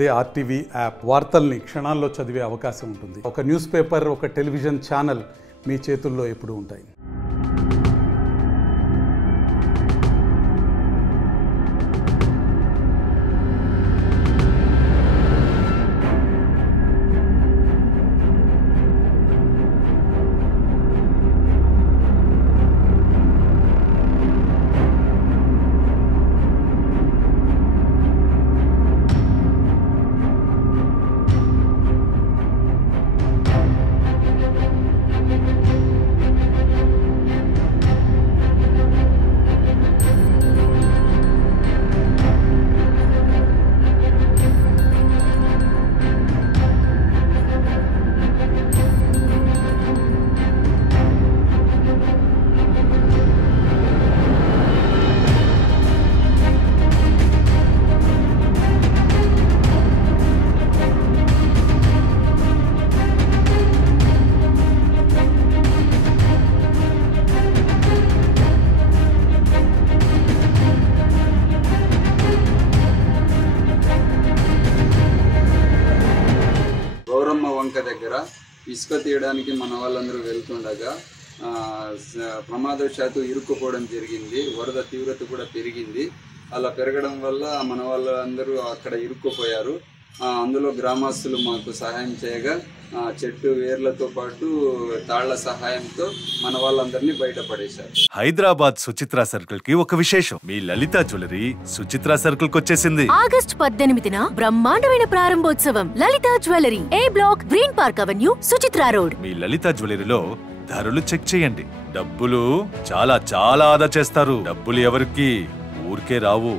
అదే RTV app వార్తల్ని క్షణాల్లో చదివే అవకాశం ఉంటుంది. ఒక న్యూస్ పేపర్, ఒక టెలివిజన్ ఛానల్ మీ చేతుల్లో ఎప్పుడూ ఉంటాయి. దగ్గర ఇసుక తీయడానికి మన వాళ్ళందరూ వెళ్తుండగా ప్రమాదవశాత్తు ఇరుక్కుపోవడం జరిగింది. వరద తీవ్రత కూడా పెరిగింది. అలా పెరగడం వల్ల మన వాళ్ళందరూ అక్కడ ఇరుక్కుపోయారు. అందులో గ్రామస్తులు మాకు సహాయం చేయగా చెట్టు వేర్లతో పాటు తాళ్ల సహాయంతో మన వాళ్ళందరినీ బయటపడేశారు. హైదరాబాద్ సుచిత్ర సర్కిల్ కి ఒక విశేషం. మీ లలిత జ్యువెలరీ సుచిత్ర సర్కిల్ కి వచ్చేసింది. ఆగస్ట్ 18న బ్రహ్మాండమైన ప్రారంభోత్సవం. Lalitha jewellery, A block, green park avenue, Suchitra road. మీ లలిత జ్యువెలరీలో ధరలు చెక్ చేయండి. డబ్బులు చాలా చాలా ఆదా చేస్తారు. డబ్బులు ఎవరికి ఊరికే రావు.